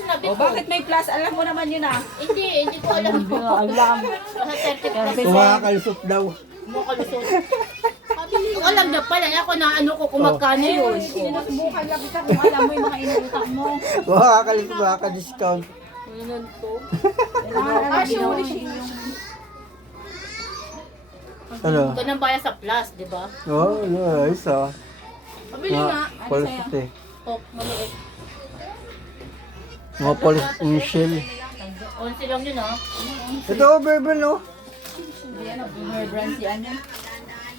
sinabi O ko. bakit may plus? Alam mo naman yun ah. Hindi ko alam. Hindi ko alam. Basta 30 plus. Kumakalusot daw. Makalusot. Ang alam na pala, ako na ano ko kung magkano yun. Sinusubukan lang kita kung alam mo yung mga inuutang mo. Makakalusot, makaka-discount. Ano to? Ah, sure. Ano? Ito nang baya sa plus, di ba? Oo, ayos ah. Pabili nga. Palusot eh. Oh, maliit. Mga palusot yung shell. 11 lang yun ah. Ito, bourbon no? Yan, may brand yan yan.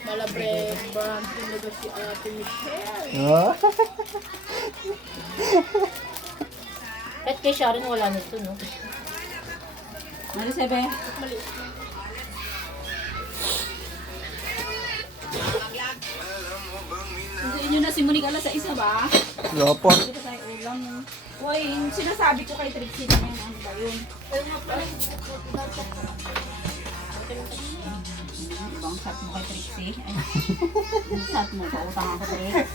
Malabre, brand, talaga si Ate Michelle. Ah. Kahit kay Sharon wala nito, no? Ano sabi? Hindi nyo na si Monique alas sa isa ba? Lapot. Hindi pa tayo ulam. Uy, yung sinasabi ko kay Trixie na yan, ano ba yun? Ibang shot mo kay Trixie. Ay, yung shot mo, pautang ako Trix.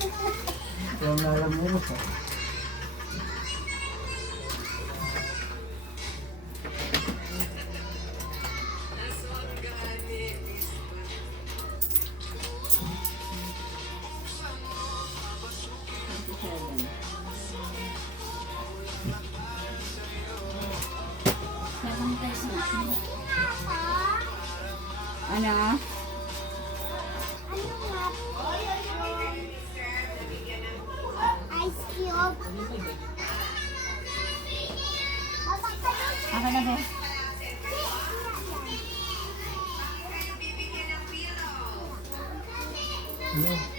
Yung alam mo. Ano? Ice cube. Ako na ba? Ano?